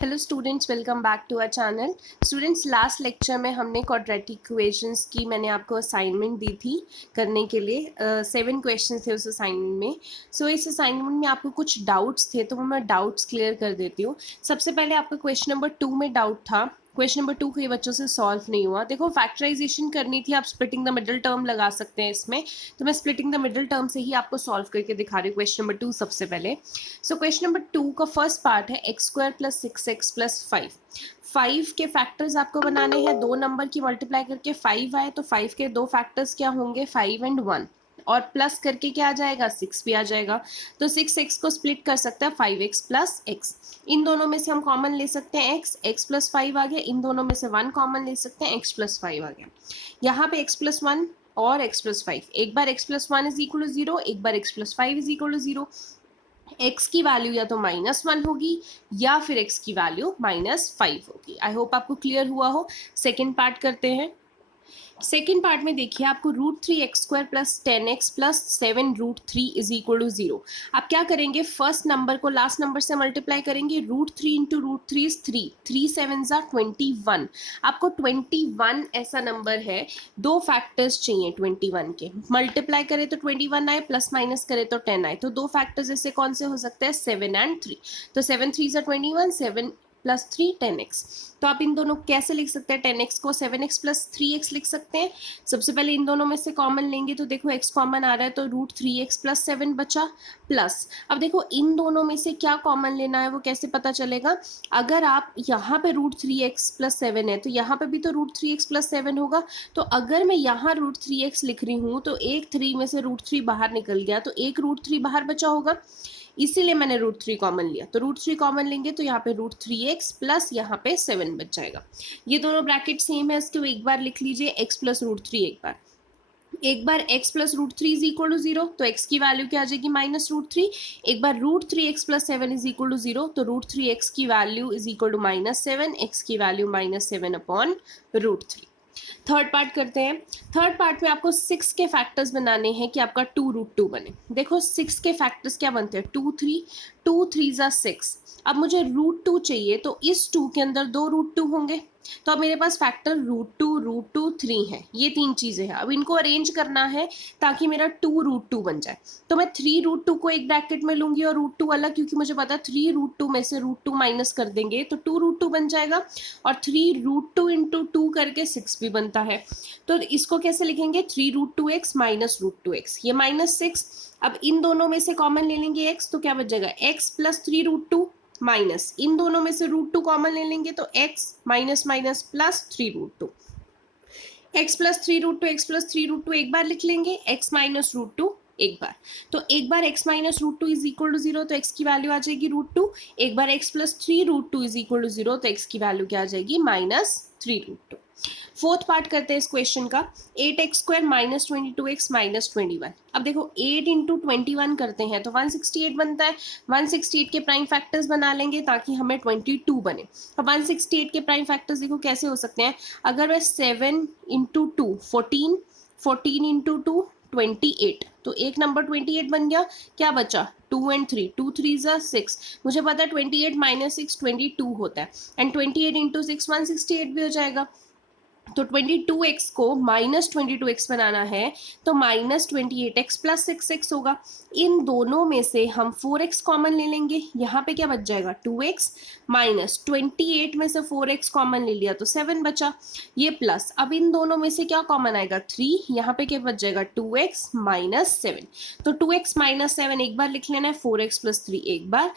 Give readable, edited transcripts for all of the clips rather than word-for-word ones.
Hello students, welcome back to our channel. Students, last lecture में हमने quadratic equations की मैंने आपको असाइनमेंट दी थी करने के लिए। 7 क्वेश्चन थे उस असाइनमेंट में। इस असाइनमेंट में आपको कुछ डाउट्स थे, तो मैं डाउट्स क्लियर कर देती हूँ। सबसे पहले आपका क्वेश्चन नंबर 2 में डाउट था। क्वेश्चन नंबर 2 कई बच्चों से सॉल्व नहीं हुआ। देखो, फैक्टराइजेशन करनी थी, आप स्प्लिटिंग द मिडिल टर्म लगा सकते हैं इसमें। तो मैं स्प्लिटिंग द मिडिल टर्म से ही आपको सॉल्व करके दिखा रही हूँ क्वेश्चन नंबर 2 सबसे पहले। क्वेश्चन नंबर 2 का फर्स्ट पार्ट है x square plus 6x plus 5 के फैक्टर्स आपको बनाने हैं। दो नंबर की मल्टीप्लाई करके 5 आए तो 5 के दो फैक्टर्स क्या होंगे, 5 एंड 1, और प्लस करके क्या आ जाएगा, 6 भी आ जाएगा। तो 6x को स्प्लिट कर सकते हैं 5x प्लस x। इन दोनों में से हम कॉमन ले सकते हैं x प्लस 5 आ गया। इन दोनों में से 1 कॉमन ले सकते हैं, x प्लस 5 आ गया। यहाँ पे x प्लस 1 और x प्लस 5, एक बार x plus 1 is equal to 0, एक बार x plus 5 is equal to 0। x की वैल्यू या तो -1 होगी या फिर x की वैल्यू -5 होगी। आई होप आपको क्लियर हुआ हो। सेकेंड पार्ट करते हैं। सेकेंड पार्ट में देखिए, आपको √3x² plus 10x plus 7√3 is equal to 0। आप क्या करेंगे, फर्स्ट नंबर को लास्ट नंबर से मल्टीप्लाई करेंगे। √3 इंटू √3 इज 3, 3 7 ज़ा 21। आपको 21 ऐसा नंबर है, दो फैक्टर्स चाहिए 21 के। मल्टीप्लाई करें तो 21 आए, प्लस माइनस करें तो 10 आए। तो दो फैक्टर्स ऐसे कौन से हो सकते हैं, 7 एंड 3। तो 7 3 ज़ा 21, 7 प्लस 3 10x। तो आप इन दोनों कैसे लिख सकते हैं, 10x को 7x प्लस 3x लिख सकते हैं। सबसे पहले इन दोनों में से कॉमन लेंगे तो देखो x कॉमन आ रहा है, तो √3x प्लस 7 बचा, प्लस अब देखो इन दोनों में से क्या कॉमन लेना है वो कैसे पता चलेगा। अगर आप यहाँ पे √3x प्लस 7 है तो यहाँ पे भी तो √3x प्लस 7 होगा। तो अगर मैं यहाँ √3x लिख रही हूँ तो एक 3 में से √3 बाहर निकल गया, तो एक √3 बाहर बचा होगा, इसीलिए मैंने √3 कॉमन लिया। तो √3 कॉमन लेंगे तो यहाँ पे √3x प्लस यहाँ पे 7 बच जाएगा। ये दोनों ब्रैकेट सेम है, इसको एक बार लिख लीजिए, x प्लस √3 एक बार x plus √3 is equal to 0, तो x की वैल्यू क्या आ जाएगी, -√3। एक बार √3x plus 7 is equal to 0, तो √3x की value is equal to -7, x की वैल्यू -7 अपॉन √3। थर्ड पार्ट करते हैं। थर्ड पार्ट में आपको 6 के फैक्टर्स बनाने हैं कि आपका 2√2 बने। देखो 6 के फैक्टर्स क्या बनते हैं, 2 3, 2 3 ज़ा 6। अब मुझे √2 चाहिए, तो इस 2 के अंदर दो √2 होंगे। तो अब मेरे पास फैक्टर √2 3 है, ये तीन चीज़ें हैं। अब इनको अरेंज करना है ताकि मेरा 2√2 बन जाए। तो मैं 3√2 को एक ब्रैकेट में लूंगी और √2 अलग, क्योंकि मुझे पता है 3√2 में से √2 माइनस कर देंगे तो 2√2 बन जाएगा। और 3√2 इंटू 2 करके 6 भी बनता है। तो इसको कैसे लिखेंगे, 3√2x माइनस √2x, ये -6। अब इन दोनों में से कॉमन ले लेंगे x, तो क्या बच जाएगा, x प्लस 3√2 माइनस इन दोनों में से √2 कॉमन ले लेंगे तो x minus minus plus 3√2। x plus 3√2, x plus 3√2 एक बार लिख लेंगे, x माइनस √2 एक बार। तो एक बार x minus √2 is equal to 0, तो x की वैल्यू आ जाएगी √2। एक बार x plus 3√2 is equal to 0, तो x की वैल्यू क्या आ जाएगी, -3√2। फोर्थ पार्ट करते हैं इस क्वेश्चन का। 8x² minus 22x minus 21। अब देखो 8 इंटू 21 करते हैं तो 168 बनता है। 168 के प्राइम फैक्टर्स बना लेंगे ताकि हमें 22 बने। अब 168 के प्राइम फैक्टर्स देखो कैसे हो सकते हैं। अगर मैं 7 इंटू 2 14, 14 इंटू 2 28, तो एक नंबर 28 बन गया। क्या बचा, 2 एंड 3, 2 3 ज़ा 6। मुझे पता है 28 माइनस 6 22 होता है, एंड 28 इंटू 6 168 भी हो जाएगा। तो 22x को -22x बनाना है तो -28x प्लस 6x होगा। इन दोनों में से हम 4x कॉमन ले लेंगे, यहाँ पे क्या बच जाएगा, 2x माइनस 28 में से 4x कॉमन ले लिया तो 7 बचा, ये प्लस। अब इन दोनों में से क्या कॉमन आएगा, 3, यहाँ पे क्या बच जाएगा, 2x माइनस 7। तो 2x माइनस 7 एक बार लिख लेना है, 4x प्लस 3 एक बार।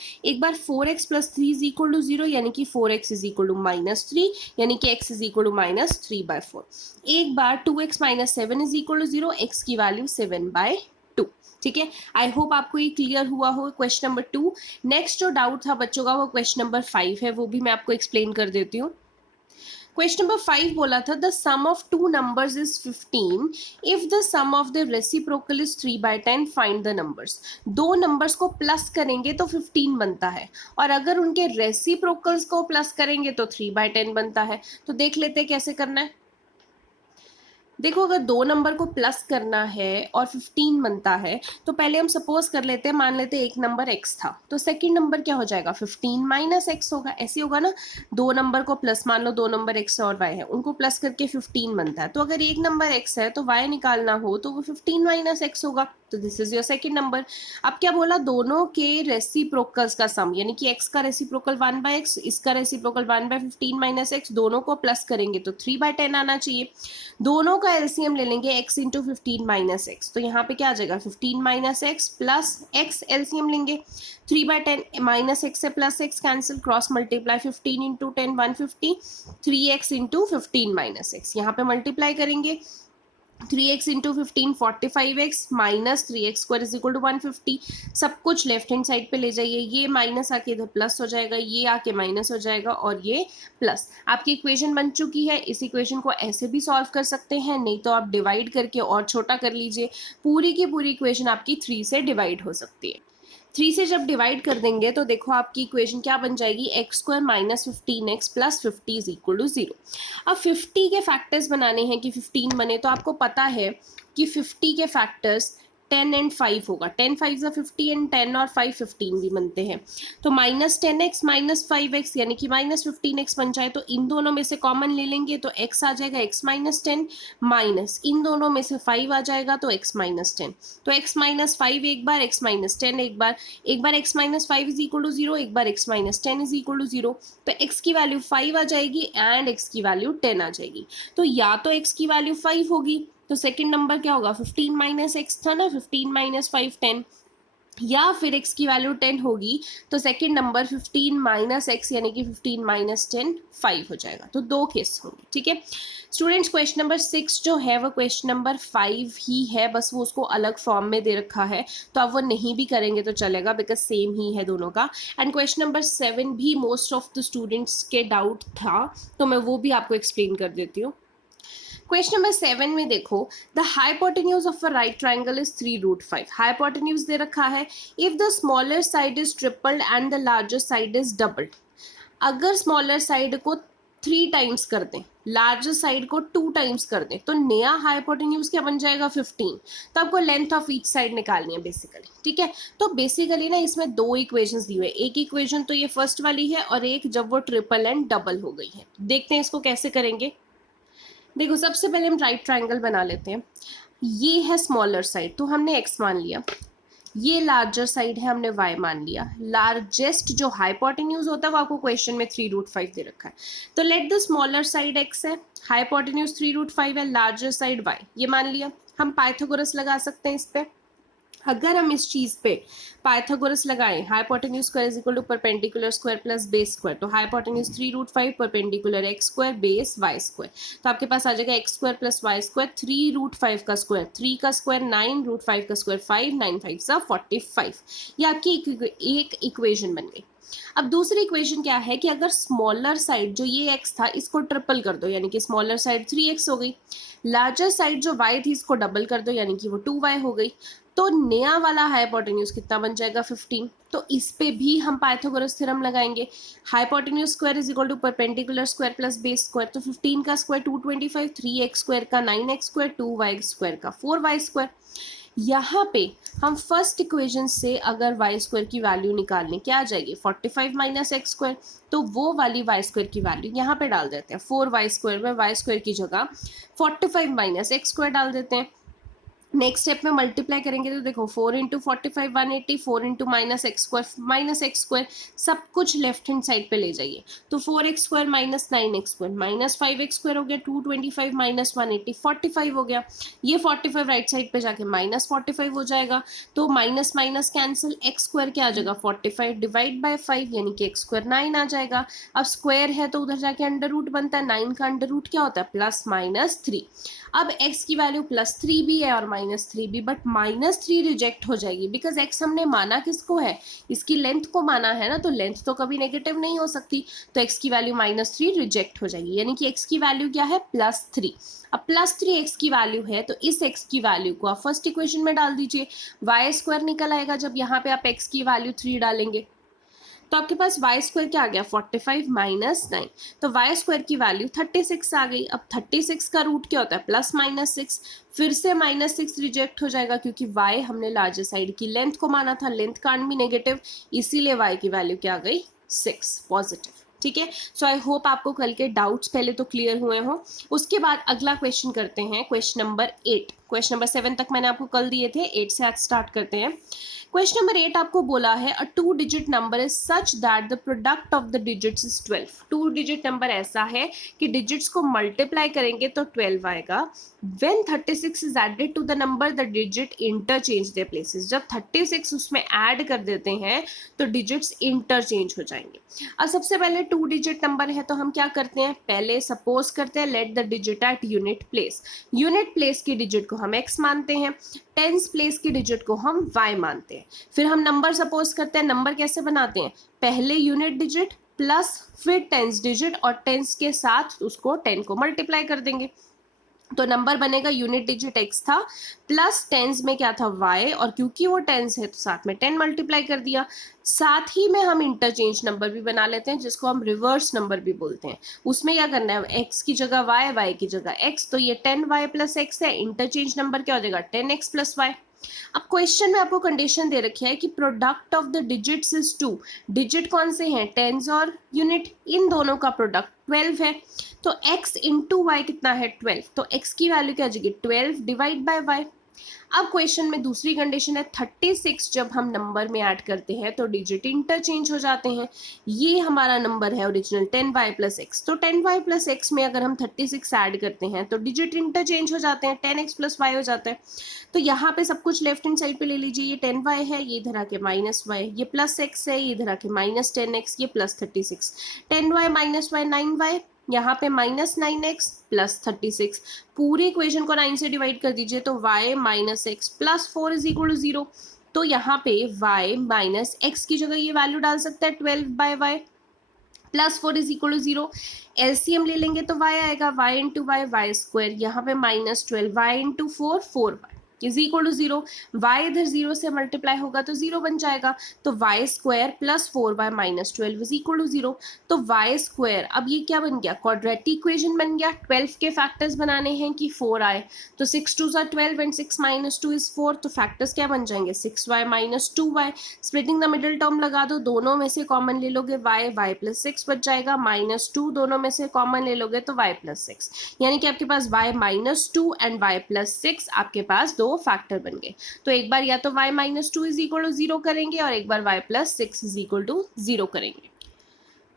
4x plus 3 is equal to 0, यानी कि 4x इज इक्वल टू -3, यानी कि x इज इक्वल टू -3/4। एक बार 2x minus 7 is equal to 0, x की वैल्यू 7/2। ठीक है, आई होप आपको ये क्लियर हुआ हो क्वेश्चन नंबर 2। नेक्स्ट जो डाउट था बच्चों का वो क्वेश्चन नंबर 5 है, वो भी मैं आपको एक्सप्लेन कर देती हूँ। क्वेश्चन नंबर 5 बोला था, the sum of two numbers is 15 if the sum of the reciprocal is 3/10, find the numbers. दो नंबर्स को प्लस करेंगे तो 15 बनता है, और अगर उनके रेसिप्रोकल्स को प्लस करेंगे तो 3/10 बनता है। तो देख लेते हैं कैसे करना है। देखो अगर दो नंबर को प्लस करना है और 15 बनता है तो पहले हम सपोज कर लेते हैं, मान लेते हैं एक नंबर x था, तो सेकंड नंबर क्या हो जाएगा 15 माइनस x होगा, ऐसे होगा ना। दो नंबर को प्लस, मान लो दो नंबर x और y है, उनको प्लस करके 15 बनता है, तो अगर एक नंबर x है तो y निकालना हो तो वो 15 माइनस x होगा, तो this is your second number. अब क्या बोला, दोनों के रेसिप्रोकल्स का सम, यानी कि x का रेसिप्रोकल 1/x, इसका रेसिप्रोकल 1/15 माइनस x, दोनों को प्लस करेंगे तो 3/10 आना चाहिए। दोनों का एलसीएम ले लेंगे x इंटू 15 माइनस एक्स, तो यहाँ पे क्या आ जाएगा 15 minus x plus x, LCM लेंगे 3/10, माइनस एक्स से plus x cancel, cross multiply 15 into 10 150, 3x into 15 minus x, यहाँ पे मल्टीप्लाई करेंगे 3x into 15 45x minus 3x square is equal to 150, सब कुछ लेफ्ट हैंड साइड पे ले जाइए, ये माइनस आके इधर प्लस हो जाएगा, ये आके माइनस हो जाएगा और ये प्लस। आपकी इक्वेशन बन चुकी है। इस इक्वेशन को ऐसे भी सॉल्व कर सकते हैं, नहीं तो आप डिवाइड करके और छोटा कर लीजिए, पूरी की पूरी इक्वेशन आपकी 3 से डिवाइड हो सकती है। 3 से जब डिवाइड कर देंगे तो देखो आपकी इक्वेशन क्या बन जाएगी, x square minus 15x plus 50 is equal to 0। अब 50 के फैक्टर्स बनाने हैं कि 15 बने, तो आपको पता है कि 50 के फैक्टर्स 10 एंड 5 होगा, 10 5 50 एंड 10 और 5 15 भी बनते हैं, तो माइनस 10x माइनस 5x यानी कि माइनस 15x बन जाए, तो इन दोनों में से कॉमन ले लेंगे तो x आ जाएगा x माइनस 10, माइनस इन दोनों में से 5 आ जाएगा तो x माइनस 10, तो x माइनस 5 एक बार, x माइनस 10 एक बार, एक बार x minus 5 is equal to 0, एक बार x minus 10 is equal to 0, तो x की वैल्यू 5 आ जाएगी एंड x की वैल्यू 10 आ जाएगी, तो या तो x की वैल्यू 5 होगी, तो सेकंड नंबर क्या होगा 15 माइनस एक्स था ना, 15 माइनस 5 10, या फिर x की वैल्यू 10 होगी तो सेकंड नंबर 15 माइनस एक्स यानी कि 15 माइनस 10 5 हो जाएगा, तो दो केस होंगे। ठीक है स्टूडेंट्स, क्वेश्चन नंबर 6 जो है वो क्वेश्चन नंबर 5 ही है, बस वो उसको अलग फॉर्म में दे रखा है, तो आप वो नहीं भी करेंगे तो चलेगा बिकॉज सेम ही है दोनों का। एंड क्वेश्चन नंबर 7 भी मोस्ट ऑफ द स्टूडेंट्स के डाउट था, तो मैं वो भी आपको एक्सप्लेन कर देती हूँ। क्वेश्चन नंबर 7 में देखो, the hypotenuse of a right triangle is 3√5। Hypotenuse दे रखा है, if the smaller side is tripled and the larger side is doubled. अगर स्मॉलर साइड को 3 टाइम्स कर दें, लार्जर साइड को 2 टाइम्स कर दें, तो नया हाइपोटेन्यूज क्या बन जाएगा 15। तो आपको लेंथ ऑफ ईच साइड निकालनी है बेसिकली। ठीक है, तो बेसिकली ना इसमें दो इक्वेशंस दी हुई है, एक इक्वेशन तो ये फर्स्ट वाली है और एक जब वो ट्रिपल एंड डबल हो गई है। देखते हैं इसको कैसे करेंगे। देखो सबसे पहले हम राइट ट्राइंगल बना लेते हैं, ये है स्मॉलर साइड तो हमने x मान लिया, ये लार्जर साइड है हमने y मान लिया, लार्जेस्ट जो हाइपोटेन्यूज होता है वो आपको क्वेश्चन में 3√5 दे रखा है, तो let the smaller side x है, हाइपोटेन्यूज 3√5 है, लार्जर साइड y, ये मान लिया। हम पाइथागोरस लगा सकते हैं इस पे। अगर हम इस चीज पे पाइथागोरस लगाएं, hypotenuse square is equal to perpendicular square plus base square, तो hypotenuse 3√5 perpendicular x square base y square, तो आपके पास आ जाएगा x square plus y square, 3√5 का स्क्वायर 3 का स्क्वायर 9, √5 का स्क्वायर 5, 9 5 45, ये आपकी एक इक्वेशन बन गई। अब दूसरी इक्वेशन क्या है कि अगर स्मॉलर साइड जो ये x था इसको ट्रिपल कर दो, यानी कि स्मॉलर साइड 3x हो गई, लार्जर साइड जो y थी इसको डबल कर दो, यानी कि वो 2y हो गई, तो नया वाला हाइपोटेन्यूज कितना बन जाएगा 15। तो इस पे भी हम पाइथागोरस थ्योरम लगाएंगे, hypotenuse square is equal to perpendicular square plus base square, तो 15 का स्क्वायर 225, 3x स्क्वायर का 9x स्क्वायर, 2y स्क्वायर का 4y स्क्वायर। यहाँ पे हम फर्स्ट इक्वेशन से अगर y स्क्वायर की वैल्यू निकालने क्या आ जाएगी 45 माइनस एक्स स्क्वायर, तो वो वाली y स्क्वायर की वैल्यू यहाँ पे डाल देते हैं, 4y स्क्वायर में y स्क्वायर की जगह 45 माइनस एक्स स्क्वायर डाल देते हैं। नेक्स्ट स्टेप में मल्टीप्लाई करेंगे तो देखो 4 into 45 180, 4 into minus x square, सब कुछ लेफ्ट हैंड साइड पे ले जाइए, तो 4x square minus 9x square minus 5x square हो गया, 225 माइनस 180 45 हो गया, ये 45 राइट साइड पे जाके माइनस 45 हो जाएगा, तो minus minus cancel, x square क्या आ जाएगा 45 डिवाइड बाय 5 यानी कि एक्स स्क्वायर 9 आ जाएगा। अब स्क्वायर है तो उधर जाके अंडर रूट बनता है, 9 का अंडर रूट क्या होता है प्लस माइनस 3। अब x की वैल्यू +3 भी है और -3 भी, बट -3 रिजेक्ट हो जाएगी बिकॉज x हमने माना किसको है, इसकी लेंथ को माना है ना, तो लेंथ तो कभी नेगेटिव नहीं हो सकती, तो x की वैल्यू -3 रिजेक्ट हो जाएगी, यानी कि x की वैल्यू क्या है +3। अब +3 x की वैल्यू है तो इस x की वैल्यू को आप फर्स्ट इक्वेशन में डाल दीजिए, y स्क्वायर निकल आएगा जब यहाँ पे आप x की वैल्यू 3 डालेंगे, तो आपके पास वाई स्क्वायर क्या आ गया 45 माइनस 9, तो वाई स्क्वायर की वैल्यू 36 आ गई। अब 36 का रूट क्या होता है प्लस माइनस 6, फिर से माइनस 6 रिजेक्ट हो जाएगा क्योंकि वाई हमने लार्जर साइड की लेंथ को माना था, लेंथ कांट बी नेगेटिव, इसीलिए वाई की वैल्यू क्या आ गई 6 पॉजिटिव। ठीक है, सो आई होप आपको कल के डाउट्स पहले तो क्लियर हुए हों। उसके बाद अगला क्वेश्चन करते हैं, क्वेश्चन नंबर 8। क्वेश्चन नंबर 7 तक मैंने आपको कल दिए थे, 8 से आज स्टार्ट करते हैं। क्वेश्चन नंबर 8 आपको बोला है अ 2 digit number is such that the product of the digits is 12। 2 digit number ऐसा है कि डिजिट्स को मल्टीप्लाई करेंगे तो 12 आएगा। When 36 is added to the number the digit interchange their places. जब 36 उसमें ऐड कर देते हैं तो डिजिट्स इंटरचेंज हो जाएंगे। अब सबसे पहले 2 डिजिट नंबर है तो हम क्या करते हैं, पहले सपोज करते हैं let the digit at unit place. Unit place की डिजिट को हम x मानते हैं, टेंस प्लेस की डिजिट को हम y मानते हैं। फिर हम नंबर सपोज करते हैं, नंबर कैसे बनाते हैं, पहले यूनिट डिजिट प्लस फिर टेंस डिजिट और टेंस के साथ उसको 10 को मल्टीप्लाई कर देंगे। तो नंबर बनेगा यूनिट डिजिट x था प्लस टेंस में क्या था y, और क्योंकि वो टेंस है तो साथ में 10 मल्टीप्लाई कर दिया। साथ ही में हम इंटरचेंज नंबर भी बना लेते हैं जिसको हम रिवर्स नंबर भी बोलते हैं। उसमें क्या करना है, x की जगह y, y की जगह x, तो ये 10y प्लस x है, इंटरचेंज नंबर क्या हो जाएगा 10x प्लस y। अब क्वेश्चन में आपको कंडीशन दे रखी है कि product of the digits is 2। Digit कौन से हैं, टेंस और यूनिट, इन दोनों का प्रोडक्ट 12 है। तो x इंटू वाई कितना है 12, तो x की वैल्यू क्या आ जाएगी 12 डिवाइड बाय y। अब क्वेश्चन में दूसरी कंडीशन है 36 जब हम नंबर में ऐड करते हैं तो डिजिट इंटरचेंज हो जाते हैं। ये हमारा नंबर है ओरिजिनल 10y प्लस एक्स, तो 10y प्लस एक्स में अगर हम 36 ऐड करते हैं तो डिजिट इंटरचेंज हो जाते हैं, 10x प्लस वाई हो जाता है। तो यहाँ पे सब कुछ लेफ्ट हैंड साइड पे ले लीजिए, ये 10y है, ये इधर आके माइनस y, ये प्लस x है, ये इधर आके माइनस 10x, ये plus 36, 10y minus y 9y, यहाँ पे माइनस 9x प्लस 36। पूरी इक्वेशन को 9 से डिवाइड कर दीजिए तो y minus x plus 4 is equal to 0। तो यहाँ पे y माइनस एक्स की जगह ये वैल्यू डाल सकता है 12 by y plus 4 is equal to 0। LCM ले लेंगे तो y आएगा y into y, y square, यहाँ पे minus 12, y into 4, 4y is equal to 0। y इधर 0 से मल्टीप्लाई होगा तो 0 बन जाएगा, तो y square plus 4y minus 12 is equal to 0। तो y स्क्वायर, अब ये क्या बन गया, क्वाड्रेटिक इक्वेशन बन गया। 12 के फैक्टर्स बनाने हैं कि 4 आए, तो 6 2 ज़ा 12 एंड 6 माइनस 2 इज 4, तो फैक्टर्स क्या बन जाएंगे 6y minus 2y। Splitting the middle term लगा दो, दोनों में से कॉमन ले लोगे y प्लस 6 बच जाएगा, माइनस 2 दोनों में से कॉमन ले लोगे तो y प्लस 6, यानी कि आपके पास y minus 2 and y plus 6 आपके पास दो फैक्टर बन गए। तो एक बार या तो y minus 2 is equal to 0 करेंगे और एक बार y plus 6 is equal to 0 करेंगे।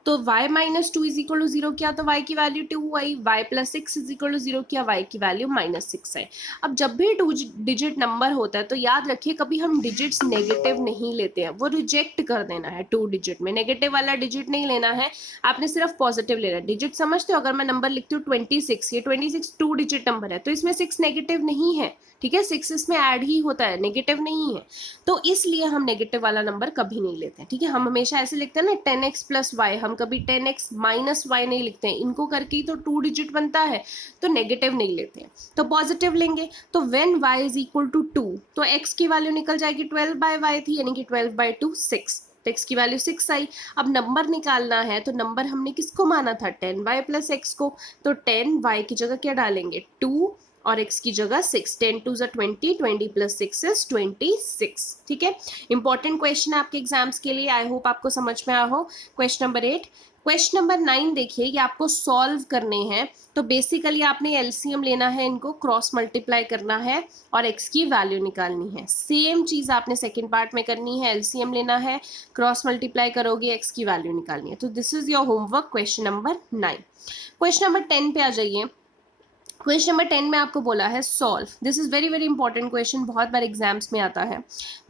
तो y minus 2 is equal to 0 किया तो y की वैल्यू 2 आई, y plus 6 is equal to 0 किया, y की वैल्यू माइनस 6 है। अब जब भी 2 डिजिट नंबर होता है तो याद रखिए कभी हम डिजिट्स नेगेटिव नहीं लेते हैं, वो रिजेक्ट कर देना है। 2 डिजिट में नेगेटिव वाला डिजिट नहीं लेना है, आपने सिर्फ पॉजिटिव लेना है। डिजिट समझते हो, अगर मैं नंबर लिखती हूँ 26, ये 26 2 डिजिट नंबर है तो इसमें 6 नेगेटिव नहीं है, ठीक है, 6 इसमें ऐड ही होता है, नेगेटिव नहीं है, तो इसलिए हम नेगेटिव वाला नंबर कभी नहीं लेते हैं। ठीक है, हम हमेशा ऐसे लिखते हैं ना 10x प्लस वाई, हम कभी 10x माइनस वाई नहीं लिखते हैं, इनको करके ही तो 2 डिजिट बनता है, तो नेगेटिव नहीं लेते हैं, तो पॉजिटिव लेंगे। तो when y is equal to 2 तो x की वैल्यू निकल जाएगी 12 बाय y थी, यानी कि 12 बाय 2 6, तो x की वैल्यू 6 आई। अब नंबर निकालना है तो नंबर हमने किसको माना था 10y प्लस एक्स को, तो 10y की जगह क्या डालेंगे 2 और x की जगह 6, 10 2 ज़ा 20, 20 प्लस 6 इज 26। ठीक है, इंपॉर्टेंट क्वेश्चन है आपके एग्जाम्स के लिए, आई होप आपको समझ में आया हो। Question number 8। क्वेश्चन नंबर 9 देखिए, ये आपको सॉल्व करने हैं, तो बेसिकली आपने एलसीएम लेना है, इनको क्रॉस मल्टीप्लाई करना है और x की वैल्यू निकालनी है। सेम चीज आपने सेकंड पार्ट में करनी है, एलसीएम लेना है, क्रॉस मल्टीप्लाई करोगे, x की वैल्यू निकालनी है। तो this is your homework question number 9। Question number 10 पे आ जाइए। क्वेश्चन नंबर 10 में आपको बोला है solve, this is very very important question, बहुत बार एग्जाम्स में आता है।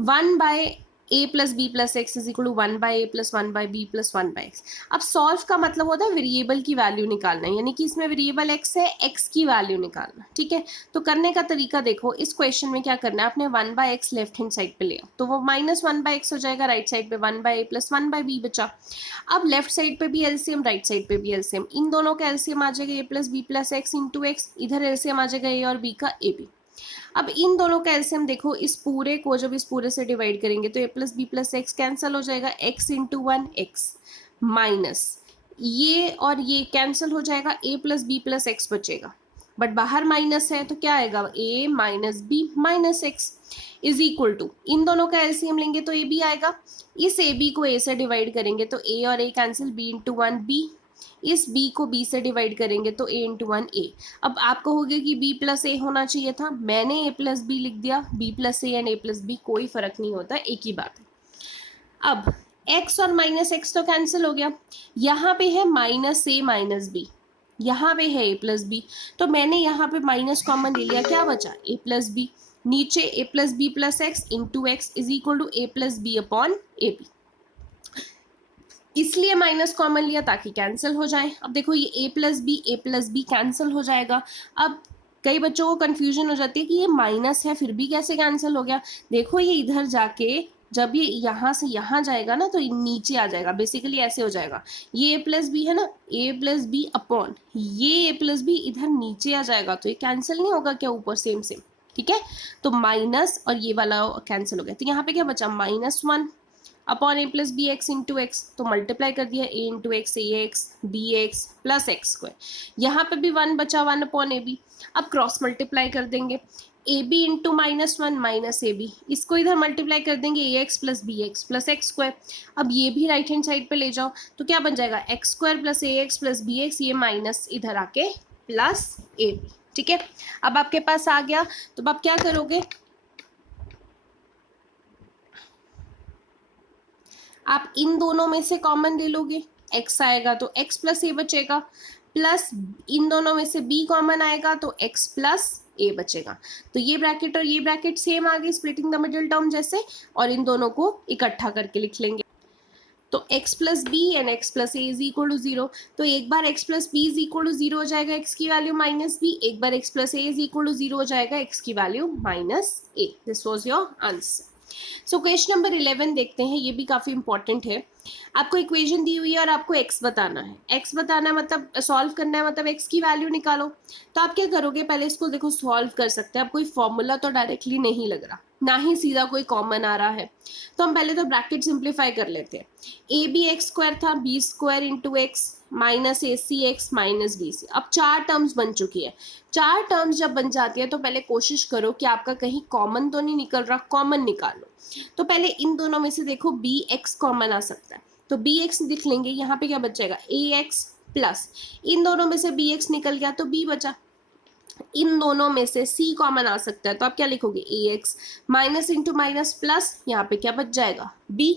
1 by a plus b plus x is equal to 1 by a plus 1 by b plus 1 by x. अब सॉल्व का मतलब होता है वेरिएबल की वैल्यू निकालना, यानी कि इसमें वेरिएबल x है, x की वैल्यू निकालना। ठीक है, तो करने का तरीका देखो, इस क्वेश्चन में क्या करना है, आपने 1 by x left hand side पे लिया तो वो माइनस 1 बाय एक्स हो जाएगा, राइट साइड पे 1 by a plus 1 by B बचा। अब लेफ्ट साइड पे भी एलसीएम, राइट साइड पे भी एलसीएम, इन दोनों का एलसीएम आ जाएगा a plus b plus x into x, इधर एलसीएम आ जाएगा a और b का ab। अब इन दोनों का एलसीएम देखो, इस पूरे को जब इस पूरे से डिवाइड करेंगे तो a plus b plus x cancel हो जाएगा, x into one x minus ये और ये कैंसिल हो जाएगा, a plus b plus x बचेगा, बट बाहर माइनस है तो क्या आएगा, a minus b minus x is equal to, इन दोनों का एलसीएम लेंगे तो ए बी आएगा, इस ए बी को a से डिवाइड करेंगे तो a और a cancel, b into one b, इस b को b से डिवाइड करेंगे तो a इंटू वन ए। अब आप कहोगे कि b प्लस ए होना चाहिए था, मैंने a प्लस बी लिख दिया, b plus a and a plus b कोई फर्क नहीं होता, एक ही बात है। अब x और माइनस एक्स तो कैंसिल हो गया, यहाँ पे है माइनस ए माइनस बी, यहाँ पे है a प्लस बी, तो मैंने यहाँ पे माइनस कॉमन ले लिया, क्या बचा a प्लस बी, नीचे a plus b plus x into x is equal to a plus b upon a b, इसलिए माइनस कॉमन लिया ताकि कैंसिल हो जाए। अब देखो ये a प्लस बी कैंसिल हो जाएगा। अब कई बच्चों को कंफ्यूजन हो जाती है कि ये माइनस है फिर भी कैसे कैंसिल हो गया, देखो ये इधर जाके जब ये यहाँ से यहाँ जाएगा ना तो नीचे आ जाएगा, बेसिकली ऐसे हो जाएगा, ये a प्लस बी है ना, a प्लस बी अपॉन ये a प्लस बी इधर नीचे आ जाएगा, तो ये कैंसिल नहीं होगा क्या ऊपर, सेम सेम, ठीक है। तो माइनस और ये वाला कैंसिल हो गया, तो यहाँ पे क्या बचा, minus one upon a plus b x into x, तो मल्टीप्लाई कर दिया, a into x a x b x plus x square, यहाँ पे भी वन बचा, वन अपॉन ए बी। अब क्रॉस मल्टीप्लाई कर देंगे, a b into minus one minus a b, इसको इधर मल्टीप्लाई कर देंगे, a x plus b x plus x square. अब ये भी राइट हैंड साइड पे ले जाओ तो क्या बन जाएगा, एक्स स्क्वायर प्लस ए एक्स प्लस बी एक्स, ये माइनस इधर आके प्लस ए बी, ठीक है। अब आपके पास आ गया, तो अब आप क्या करोगे, आप इन दोनों में से कॉमन ले लोगे, x आएगा तो x प्लस ए बचेगा, प्लस इन दोनों में से b कॉमन आएगा तो x प्लस ए बचेगा, तो ये ब्रैकेट और ये ब्रैकेट सेम आ गई स्प्लिटिंग द मिडिल टर्म जैसे, और इन दोनों को इकट्ठा करके लिख लेंगे, तो x plus b and x plus a is equal to zero, तो एक बार x plus b is equal to zero हो जाएगा, x की वैल्यू माइनस बी, एक बार x plus a is equal to zero हो जाएगा, x की value minus a. This was your answer. So question number 11 देखते हैं, ये भी काफ़ी इंपॉर्टेंट है। आपको इक्वेशन दी हुई है और आपको x बताना है, x बताना है मतलब सॉल्व करना है, मतलब x की वैल्यू निकालो। तो आप क्या करोगे, पहले इसको देखो सॉल्व कर सकते हैं, अब कोई फॉर्मूला तो डायरेक्टली नहीं लग रहा, ना ही सीधा कोई कॉमन आ रहा है, तो हम पहले तो ब्रैकेट सिंप्लीफाई कर लेते हैं। ए बी एक्स स्क्वायर था, b square into x minus a c x minus b c, अब चार टर्म्स बन चुकी है। चार टर्म्स जब बन जाती है तो पहले कोशिश करो कि आपका कहीं कॉमन तो नहीं निकल रहा, कॉमन निकालो। तो पहले इन दोनों में से देखो बी एक्स कॉमन आ सकता है, तो बी एक्स लिख लेंगे, यहाँ पे क्या बच जाएगा, ए एक्स प्लस, इन दोनों में से बी एक्स निकल गया तो बी बचा, इन दोनों में से c कॉमन आ सकता है तो आप क्या लिखोगे, a x minus into minus plus, यहाँ पे क्या बच जाएगा, b।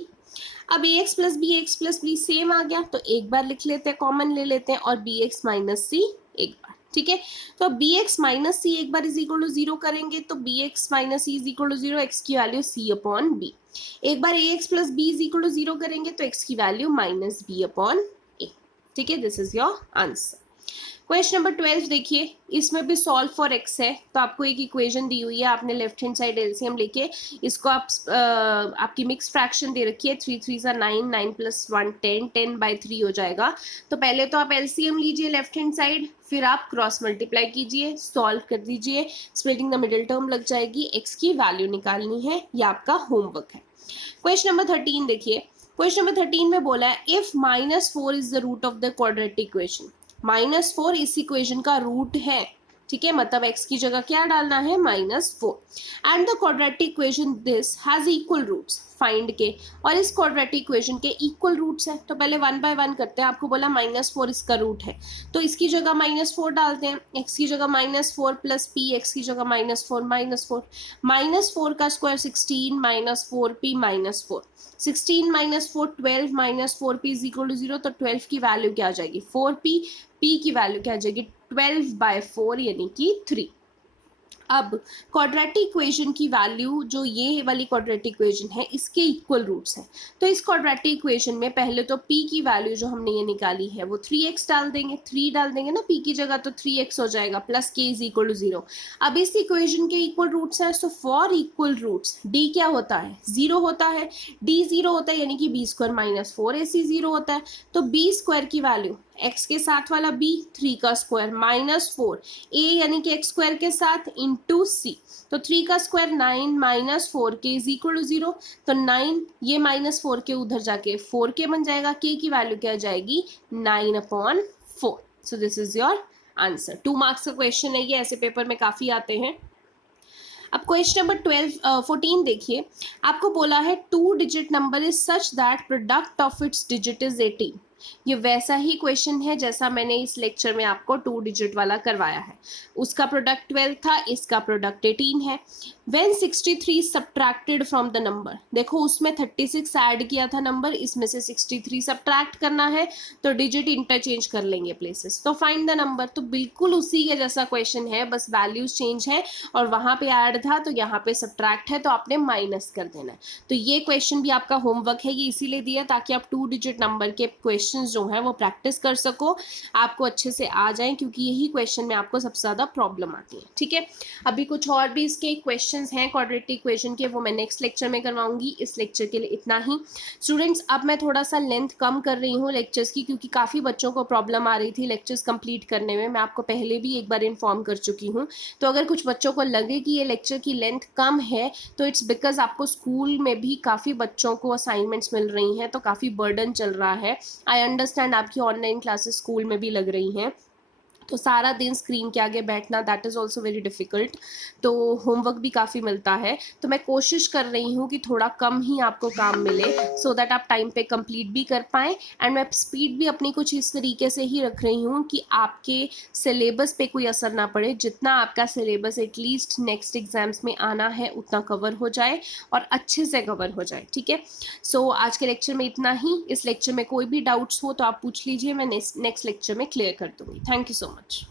अब a x plus b same आ गया, तो एक बार लिख लेते हैं, कॉमन ले लेते हैं, और बी एक्स माइनस सी एक बार, ठीक है। तो बी एक्स माइनस सी एक बार इज इक्वल टू जीरो करेंगे, तो b x minus c is equal to zero, x की वैल्यू c अपॉन बी। एक बार a x plus b is equal to zero करेंगे तो एक्स की value minus b upon a, ठीक है। This is your answer. Question number 12 देखिए, इसमें भी सॉल्व फॉर एक्स है, तो आपको एक इक्वेशन दी हुई है, आपने लेफ्ट हैंड साइड एलसीएम लेके इसको आप आपकी मिक्स फ्रैक्शन दे रखी है, 3 3 9 9 प्लस 1 10 10 बाई 3 हो जाएगा। तो पहले तो आप एलसीएम लीजिए लेफ्ट हैंड साइड, फिर आप क्रॉस मल्टीप्लाई कीजिए, सॉल्व कर दीजिए, स्प्लिटिंग द मिडिल टर्म लग जाएगी, एक्स की वैल्यू निकालनी है, ये आपका होमवर्क है। क्वेश्चन नंबर 13 देखिए, क्वेश्चन नंबर 13 में बोला है if -4 is the root of the quadratic equation, -4 इस इक्वेशन का रूट है, ठीक है, मतलब x की जगह क्या डालना है, -4, and the quadratic equation this has equal roots, find k, और इस क्वाड्रेटिक इक्वेशन के इक्वल रूट्स है। तो पहले 1 बाय 1 करते हैं, आपको बोला -4 इसका रूट है, तो इसकी जगह -4 डालते हैं, x की जगह -4 प्लस p, x की जगह -4 -4 का square 16 -4p -4, 16 -4 12 -4p is equal to 0, तो 12 की वैल्यू क्या आ जाएगी, 4p, p की वैल्यू क्या आ जाएगी, 12/4 यानी कि 3। अब क्वाड्रेटिक इक्वेशन की वैल्यू जो ये वाली क्वाड्रेटिक इक्वेशन है इसके इक्वल रूट्स हैं, तो इस क्वाड्रेटिक इक्वेशन में पहले तो p की वैल्यू जो हमने ये निकाली है वो 3x डाल देंगे, 3 डाल देंगे ना p की जगह, तो 3x हो जाएगा plus k is equal to 0। अब इस इक्वेशन के इक्वल रूट्स हैं, so for equal roots d क्या होता है, 0 होता है, d 0 होता है, यानी कि b² -4ac 0 होता है, तो b² की वैल्यू x के साथ वाला b 3 का स्क्वायर -4 a यानी कि x स्क्वायर के साथ इंटू c, तो 3 का square 9 -4 k is equal to 0, तो 9 ये -4 के उधर जाके 4k बन जाएगा, k की वैल्यू क्या आ जाएगी 9/4। So this is your answer. 2 marks का क्वेश्चन है ये, ऐसे पेपर में काफ़ी आते हैं। अब क्वेश्चन नंबर 14 देखिए, आपको बोला है 2 digit number is such that product of its digit is 18। ये वैसा ही क्वेश्चन है जैसा मैंने इस लेक्चर में आपको 2 डिजिट वाला करवाया है। उसका प्रोडक्ट 12 था, इसका प्रोडक्ट 18 है। When 63 subtracted from the number, देखो उसमें 36 ऐड किया था नंबर, इसमें से 63 सब्ट्रैक्ट करना है, तो डिजिट इंटरचेंज कर लेंगे प्लेसेस, तो फाइंड द नंबर। तो बिल्कुल उसी के जैसा क्वेश्चन है, बस वैल्यूज चेंज है और वहां पे ऐड था तो यहाँ पे सब्ट्रैक्ट है, तो आपने माइनस कर देना है। तो ये क्वेश्चन भी आपका होमवर्क है, ये इसीलिए दिया ताकि आप 2 डिजिट नंबर के क्वेश्चन जो है वो प्रैक्टिस कर सको, आपको अच्छे से आ जाए, क्योंकि यही क्वेश्चन में आपको सबसे ज़्यादा प्रॉब्लम आती है। ठीक है, अभी कुछ और भी इसके क्वेश्चंस हैं क्वाड्रेटिक इक्वेशन के, वो मैं नेक्स्ट लेक्चर में करवाऊंगी। इस लेक्चर के लिए इतना ही स्टूडेंट्स। अब मैं थोड़ा सा लेंथ कम कर रही हूँ लेक्चर्स की, क्योंकि काफ़ी बच्चों को प्रॉब्लम आ रही थी लेक्चर्स कंप्लीट करने में। मैं आपको पहले भी एक बार इन्फॉर्म कर चुकी हूँ, तो अगर कुछ बच्चों को लगे कि ये लेक्चर की लेंथ कम है, तो इट्स बिकॉज आपको स्कूल में भी काफ़ी बच्चों को असाइनमेंट्स मिल रही हैं, तो काफ़ी बर्डन चल रहा है। आई अंडरस्टैंड आपकी ऑनलाइन क्लासेस स्कूल में भी लग रही हैं, तो सारा दिन स्क्रीन के आगे बैठना that is also very difficult, तो होमवर्क भी काफ़ी मिलता है। तो मैं कोशिश कर रही हूँ कि थोड़ा कम ही आपको काम मिले, सो दैट आप टाइम पे कंप्लीट भी कर पाएँ। एंड मैं स्पीड भी अपनी कुछ इस तरीके से ही रख रही हूँ कि आपके सिलेबस पे कोई असर ना पड़े। जितना आपका सिलेबस एटलीस्ट नेक्स्ट एग्जाम्स में आना है उतना कवर हो जाए और अच्छे से कवर हो जाए। ठीक है, सो आज के लेक्चर में इतना ही। इस लेक्चर में कोई भी डाउट्स हो तो आप पूछ लीजिए, मैं नेक्स्ट लेक्चर में क्लियर कर दूँगी। Thank you so much.